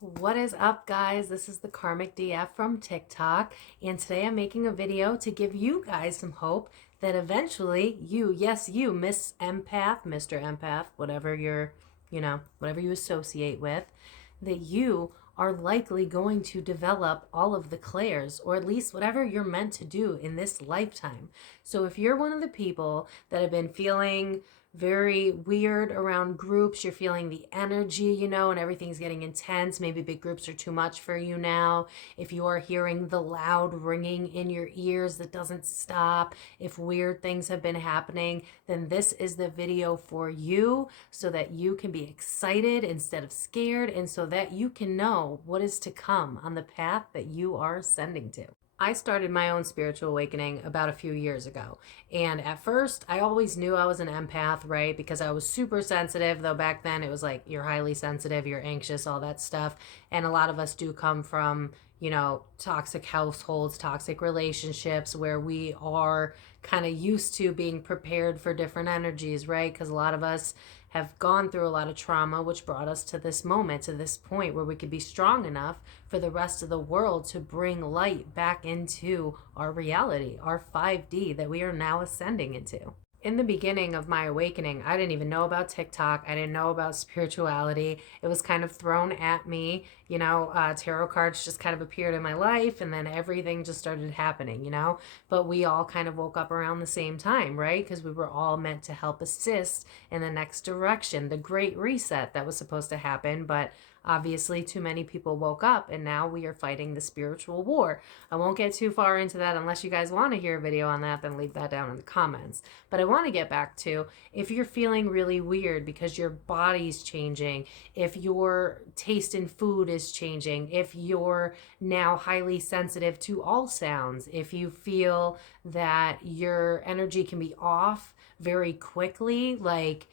What is up, guys? This is the Karmic DF from TikTok, and today I'm making a video to give you guys some hope that eventually you, yes, you, Miss Empath, Mr. Empath, whatever you're, whatever you associate with, that you are likely going to develop all of the clairs, or at least whatever you're meant to do in this lifetime. So if you're one of the people that have been feeling very weird around groups, you're feeling the energy, and everything's getting intense, maybe big groups are too much for you now, if you are hearing the loud ringing in your ears that doesn't stop, if weird things have been happening, then this is the video for you, so that you can be excited instead of scared, and so that you can know what is to come on the path that you are ascending to. I started my own spiritual awakening about a few years ago. And at first, I always knew I was an empath, right? Because I was super sensitive, though back then it was like, you're highly sensitive, you're anxious, all that stuff. And a lot of us do come from, toxic households, toxic relationships where we are kind of used to being prepared for different energies, right? Because a lot of us have gone through a lot of trauma, which brought us to this moment, to this point where we could be strong enough for the rest of the world to bring light back into our reality, our 5D that we are now ascending into. In the beginning of my awakening, I didn't even know about TikTok. I didn't know about spirituality. It was kind of thrown at me. Tarot cards just kind of appeared in my life, and then everything just started happening, But we all kind of woke up around the same time, right? Because we were all meant to help assist in the next direction, the great reset that was supposed to happen. But obviously, too many people woke up, and now we are fighting the spiritual war. I won't get too far into that unless you guys want to hear a video on that, then leave that down in the comments. But I want to get back to, if you're feeling really weird because your body's changing, if your taste in food is changing, if you're now highly sensitive to all sounds, if you feel that your energy can be off very quickly, like,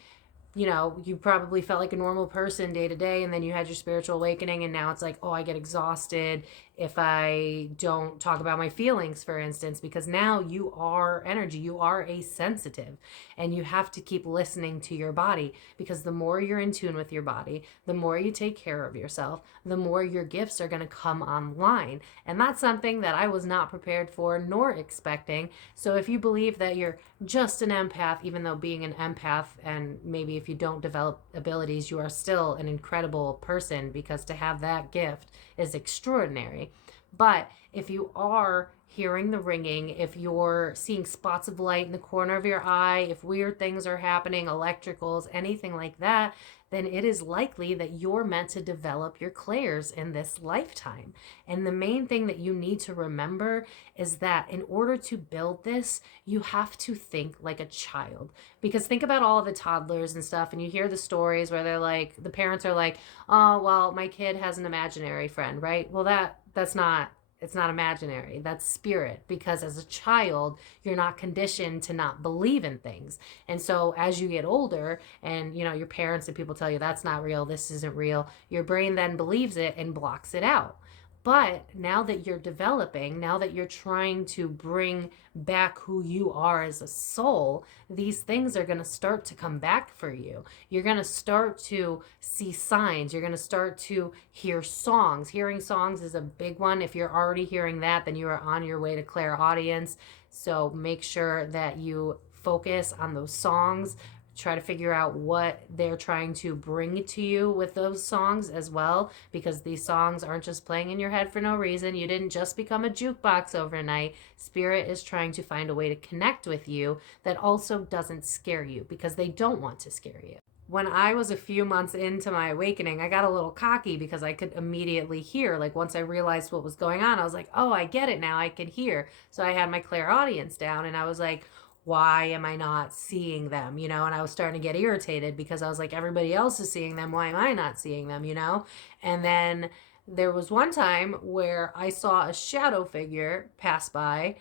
you probably felt like a normal person day to day, and then you had your spiritual awakening, and now it's like, oh, I get exhausted if I don't talk about my feelings, for instance, because now you are energy, you are a sensitive, and you have to keep listening to your body, because the more you're in tune with your body, the more you take care of yourself, the more your gifts are going to come online. And that's something that I was not prepared for nor expecting. So if you believe that you're just an empath, even though being an empath, and maybe if you don't develop abilities, you are still an incredible person, because to have that gift is extraordinary. But if you are hearing the ringing, if you're seeing spots of light in the corner of your eye, if weird things are happening, electricals, anything like that, then it is likely that you're meant to develop your clairs in this lifetime. And the main thing that you need to remember is that in order to build this, you have to think like a child. Because think about all the toddlers and stuff, and you hear the stories where they're like, the parents are like, oh, well, my kid has an imaginary friend, right? Well, that's not, it's not imaginary, that's spirit, because as a child you're not conditioned to not believe in things. And so as you get older, and your parents and people tell you that's not real, this isn't real, your brain then believes it and blocks it out. But now that you're developing, now that you're trying to bring back who you are as a soul, these things are going to start to come back for you. You're going to start to see signs. You're going to start to hear songs. Hearing songs is a big one. If you're already hearing that, then you are on your way to clairaudience. So make sure that you focus on those songs. Try to figure out what they're trying to bring to you with those songs as well, because these songs aren't just playing in your head for no reason. You didn't just become a jukebox overnight. Spirit is trying to find a way to connect with you that also doesn't scare you, because they don't want to scare you. When I was a few months into my awakening, I got a little cocky because I could immediately hear. Like, once I realized what was going on, I was like, oh, I get it now, I can hear. So I had my clairaudience down, and I was like, why am I not seeing them? And I was starting to get irritated, because I was like, everybody else is seeing them, why am I not seeing them? And then there was one time where I saw a shadow figure pass by,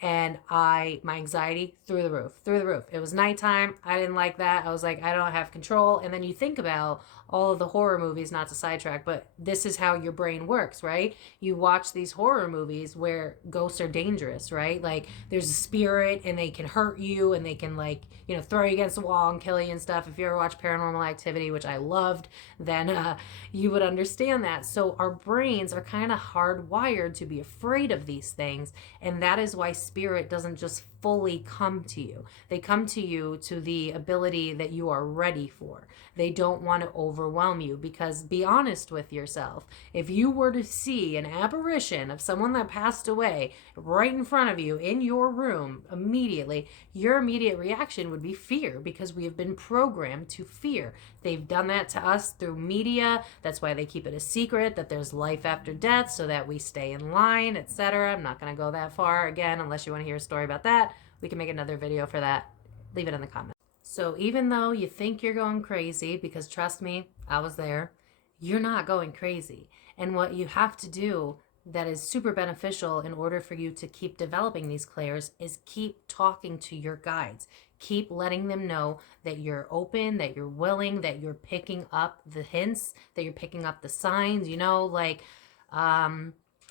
and my anxiety through the roof. It was nighttime. I didn't like that. I was like, I don't have control. And then you think about all of the horror movies, not to sidetrack, but this is how your brain works, right? You watch these horror movies where ghosts are dangerous, right? Like there's a spirit and they can hurt you and they can like, you know, throw you against the wall and kill you and stuff. If you ever watch Paranormal Activity, which I loved, then you would understand that. So our brains are kind of hardwired to be afraid of these things. And that is why spirit doesn't just fully come to you. They come to you to the ability that you are ready for. They don't want to overwhelm you, because be honest with yourself. If you were to see an apparition of someone that passed away right in front of you in your room immediately, your immediate reaction would be fear, because we have been programmed to fear. They've done that to us through media. That's why they keep it a secret that there's life after death, so that we stay in line, etc. I'm not going to go that far again, unless you want to hear a story about that. We can make another video for that. Leave it in the comments. So even though you think you're going crazy, because trust me, I was there, you're not going crazy. And what you have to do that is super beneficial in order for you to keep developing these clairs is keep talking to your guides. Keep letting them know that you're open, that you're willing, that you're picking up the hints, that you're picking up the signs. You know, like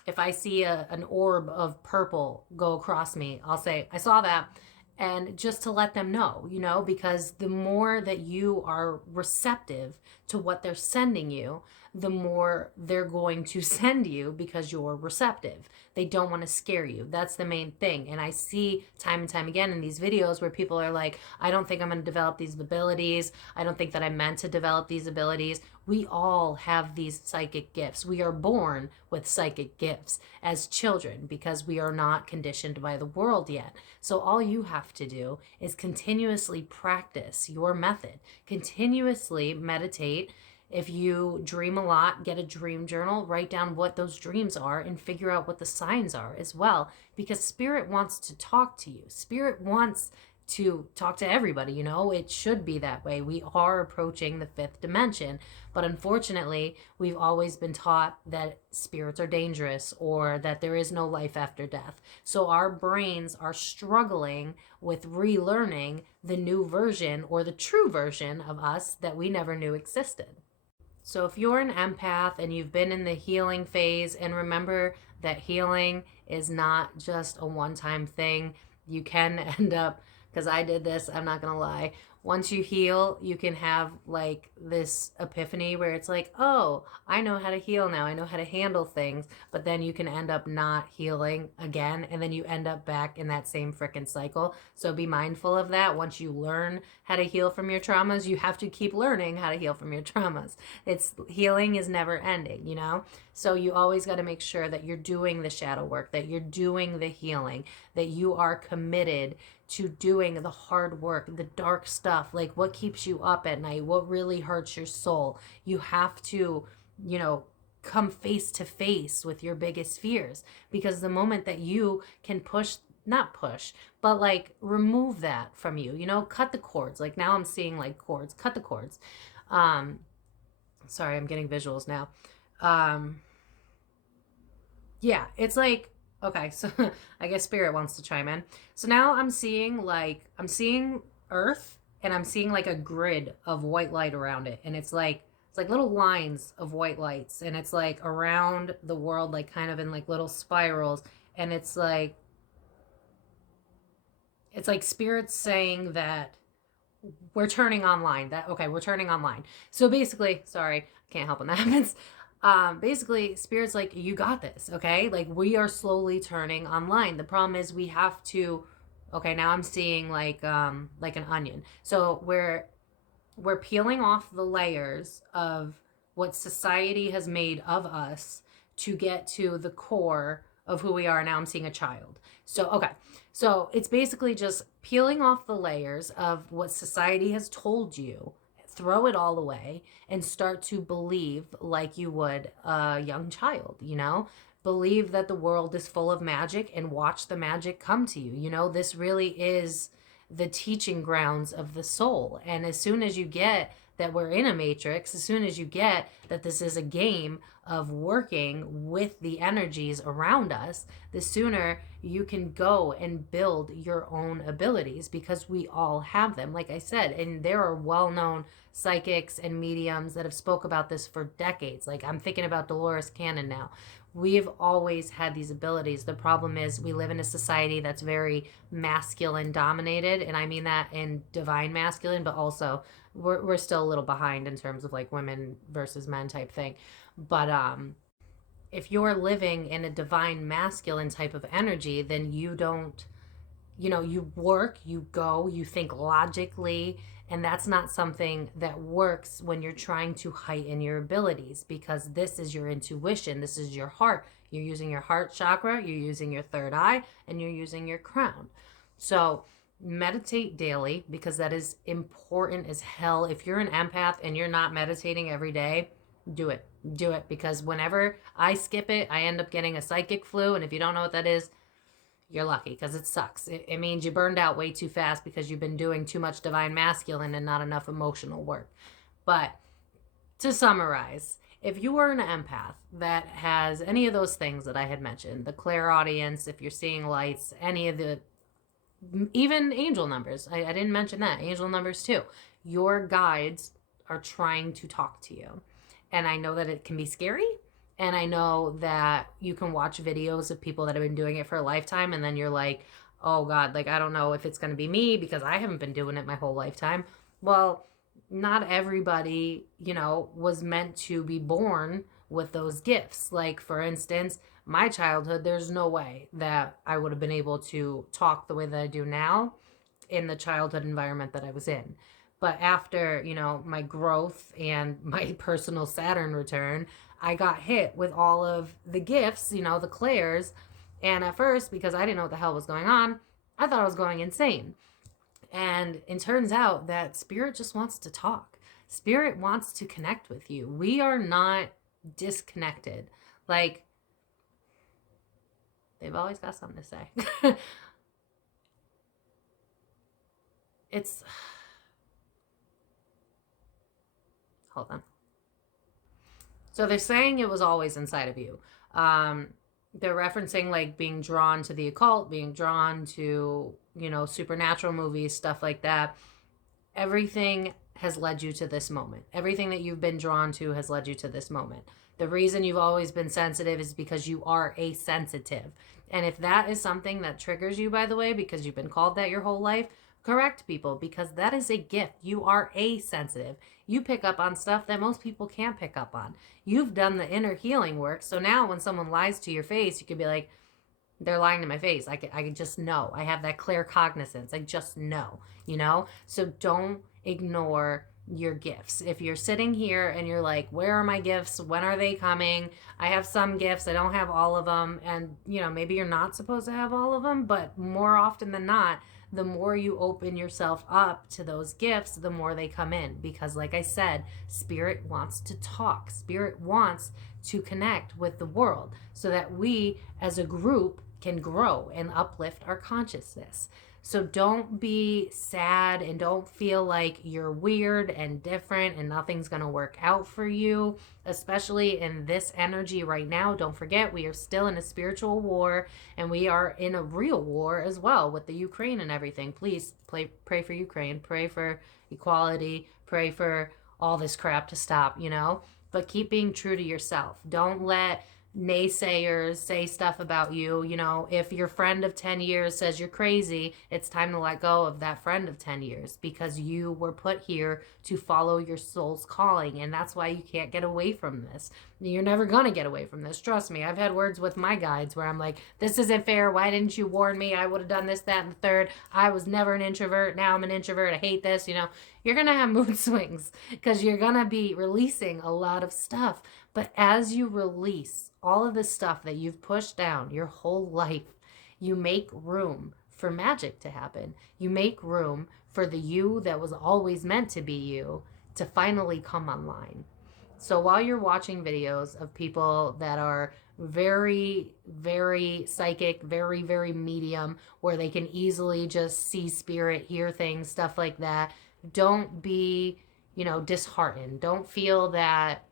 if I see an orb of purple go across me, I'll say, I saw that. And just to let them know, you know, because the more that you are receptive to what they're sending you, the more they're going to send you, because you're receptive. They don't want to scare you. That's the main thing. And I see time and time again in these videos where people are like, I don't think I'm going to develop these abilities. I don't think that I'm meant to develop these abilities. We all have these psychic gifts. We are born with psychic gifts as children because we are not conditioned by the world yet. So all you have to do is continuously practice your method. Continuously meditate. If you dream a lot, get a dream journal, write down what those dreams are and figure out what the signs are as well, because spirit wants to talk to you. Spirit wants to talk to everybody, you know. It should be that way. We are approaching the fifth dimension, but unfortunately, we've always been taught that spirits are dangerous or that there is no life after death. So our brains are struggling with relearning the new version or the true version of us that we never knew existed. So if you're an empath and you've been in the healing phase, and remember that healing is not just a one-time thing, you can end up, because I did this, I'm not going to lie, once you heal, you can have like this epiphany where it's like, oh, I know how to heal now. I know how to handle things. But then you can end up not healing again. And then you end up back in that same freaking cycle. So be mindful of that. Once you learn how to heal from your traumas, you have to keep learning how to heal from your traumas. Healing is never ending, you know? So you always got to make sure that you're doing the shadow work, that you're doing the healing, that you are committed to doing the hard work, the dark stuff, like what keeps you up at night, what really hurts your soul. You have to, you know, come face to face with your biggest fears, because the moment that you can not push, but like remove that from you, you know, cut the cords. Like now I'm seeing like cords, cut the cords. Sorry, I'm getting visuals now. Yeah, it's like, okay, so I guess spirit wants to chime in. So now I'm seeing earth, and I'm seeing like a grid of white light around it. And it's like little lines of white lights, and it's like around the world, like kind of in like little spirals. And it's like spirits saying that we're turning online. We're turning online. So basically, sorry, I can't help when that happens. Basically, spirit's like, you got this, okay? Like, we are slowly turning online. The problem is we have to, okay, now I'm seeing like an onion. So we're peeling off the layers of what society has made of us to get to the core of who we are. Now I'm seeing a child. So, okay. So it's basically just peeling off the layers of what society has told you, throw it all away, and start to believe like you would a young child, you know? Believe that the world is full of magic and watch the magic come to you. You know, this really is the teaching grounds of the soul. And as soon as you get that we're in a matrix, as soon as you get that this is a game of working with the energies around us, the sooner you can go and build your own abilities, because we all have them, like I said. And there are well-known psychics and mediums that have spoke about this for decades. Like, I'm thinking about Dolores Cannon now. We've always had these abilities. The problem is we live in a society that's very masculine dominated, and I mean that in divine masculine, but also we're still a little behind in terms of like women versus men type thing. But if you're living in a divine masculine type of energy, then you don't, you work, you go, you think logically, and that's not something that works when you're trying to heighten your abilities, because this is your intuition, this is your heart. You're using your heart chakra, you're using your third eye, and you're using your crown. So meditate daily, because that is important as hell. If you're an empath and you're not meditating every day, do it. Do it, because whenever I skip it, I end up getting a psychic flu, and if you don't know what that is, you're lucky, because it sucks. It means you burned out way too fast because you've been doing too much divine masculine and not enough emotional work. But to summarize, if you are an empath that has any of those things that I had mentioned, the clairaudience, if you're seeing lights, any of the, even angel numbers, I didn't mention that, angel numbers too, your guides are trying to talk to you. And I know that it can be scary. And I know that you can watch videos of people that have been doing it for a lifetime, and then you're like, oh God, like, I don't know if it's going to be me because I haven't been doing it my whole lifetime. Well, not everybody, was meant to be born with those gifts. Like, for instance, my childhood, there's no way that I would have been able to talk the way that I do now in the childhood environment that I was in. But after, my growth and my personal Saturn return, I got hit with all of the gifts, the clairs. And at first, because I didn't know what the hell was going on, I thought I was going insane. And it turns out that Spirit just wants to talk. Spirit wants to connect with you. We are not disconnected. Like, they've always got something to say. It's... Hold on. So they're saying it was always inside of you. They're referencing like being drawn to the occult, being drawn to, supernatural movies, stuff like that. Everything has led you to this moment. Everything that you've been drawn to has led you to this moment. The reason you've always been sensitive is because you are a sensitive. And if that is something that triggers you, by the way, because you've been called that your whole life, correct people, because that is a gift. You are a sensitive. You pick up on stuff that most people can't pick up on. You've done the inner healing work. So now when someone lies to your face, you can be like, they're lying to my face. I can just know. I have that clear cognizance. I just know, So don't ignore your gifts. If you're sitting here and you're like, where are my gifts? When are they coming? I have some gifts. I don't have all of them. And, maybe you're not supposed to have all of them, but more often than not, the more you open yourself up to those gifts, the more they come in. Because like I said, Spirit wants to talk. Spirit wants to connect with the world so that we as a group can grow and uplift our consciousness. So don't be sad and don't feel like you're weird and different and nothing's going to work out for you, especially in this energy right now. Don't forget, we are still in a spiritual war, and we are in a real war as well with the Ukraine and everything. Please pray for Ukraine, pray for equality, pray for all this crap to stop, but keep being true to yourself. Don't let naysayers say stuff about you. If your friend of 10 years says you're crazy, it's time to let go of that friend of 10 years, because you were put here to follow your soul's calling, and that's why you can't get away from this. You're never gonna get away from this. Trust me. I've had words with my guides where I'm like, this isn't fair. Why didn't you warn me? I would have done this, that, and the third. I was never an introvert. Now I'm an introvert. I hate this. You're gonna have mood swings because you're gonna be releasing a lot of stuff. But as you release all of the stuff that you've pushed down your whole life, you make room for magic to happen. You make room for the you that was always meant to be you to finally come online. So while you're watching videos of people that are very, very psychic, very, very medium, where they can easily just see spirit, hear things, stuff like that, don't be, disheartened. Don't feel that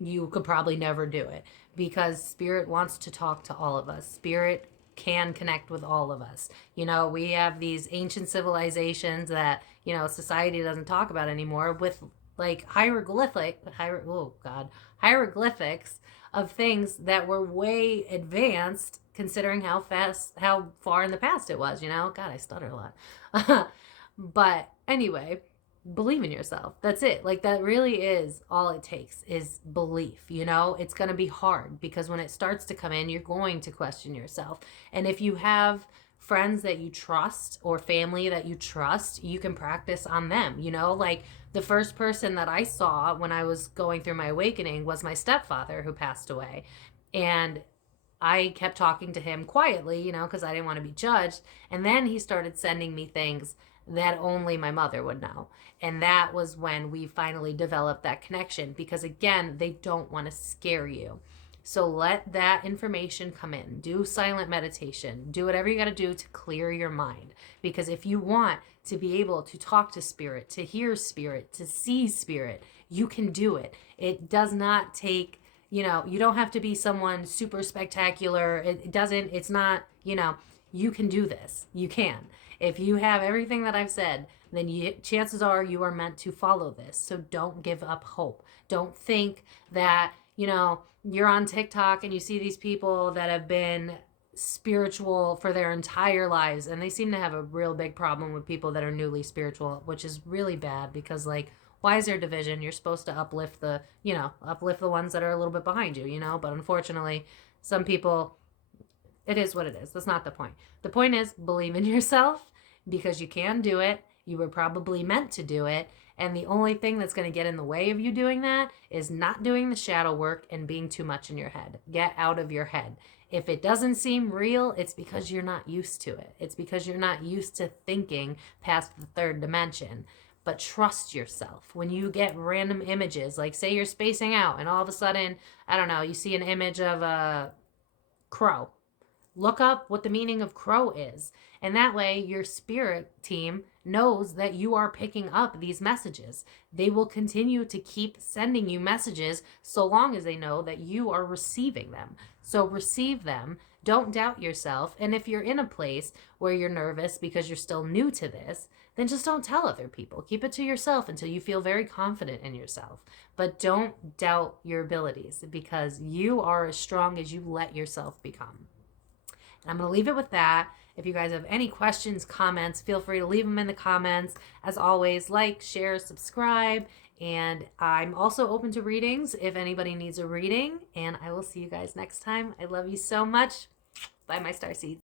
you could probably never do it, because Spirit wants to talk to all of us. Spirit can connect with all of us. We have these ancient civilizations that, society doesn't talk about anymore with like hieroglyphics of things that were way advanced considering how far in the past it was, God, I stutter a lot. But anyway, believe in yourself. That's it. Like, that really is all it takes is belief. It's going to be hard because when it starts to come in, you're going to question yourself. And if you have friends that you trust or family that you trust, you can practice on them. Like, the first person that I saw when I was going through my awakening was my stepfather, who passed away. And I kept talking to him quietly, because I didn't want to be judged. And then he started sending me things that only my mother would know. And that was when we finally developed that connection, because again, they don't want to scare you. So let that information come in. Do silent meditation. Do whatever you got to do to clear your mind. Because if you want to be able to talk to spirit, to hear spirit, to see spirit, you can do it. It does not take, you don't have to be someone super spectacular. It's not, you can do this. You can. If you have everything that I've said, then chances are you are meant to follow this. So don't give up hope. Don't think that, you're on TikTok and you see these people that have been spiritual for their entire lives, and they seem to have a real big problem with people that are newly spiritual, which is really bad because, like, why is there division? You're supposed to uplift the ones that are a little bit behind you, but unfortunately, some people, it is what it is. That's not the point. The point is, believe in yourself, because you can do it. You were probably meant to do it. And the only thing that's going to get in the way of you doing that is not doing the shadow work and being too much in your head. Get out of your head. If it doesn't seem real, it's because you're not used to it. It's because you're not used to thinking past the third dimension. But trust yourself. When you get random images, like say you're spacing out and all of a sudden, I don't know, you see an image of a crow. Look up what the meaning of crow is. And that way your spirit team knows that you are picking up these messages. They will continue to keep sending you messages so long as they know that you are receiving them. So receive them. Don't doubt yourself. And if you're in a place where you're nervous because you're still new to this, then just don't tell other people. Keep it to yourself until you feel very confident in yourself. But don't doubt your abilities, because you are as strong as you let yourself become. And I'm going to leave it with that. If you guys have any questions, comments, feel free to leave them in the comments. As always, like, share, subscribe. And I'm also open to readings if anybody needs a reading. And I will see you guys next time. I love you so much. Bye, my starseeds.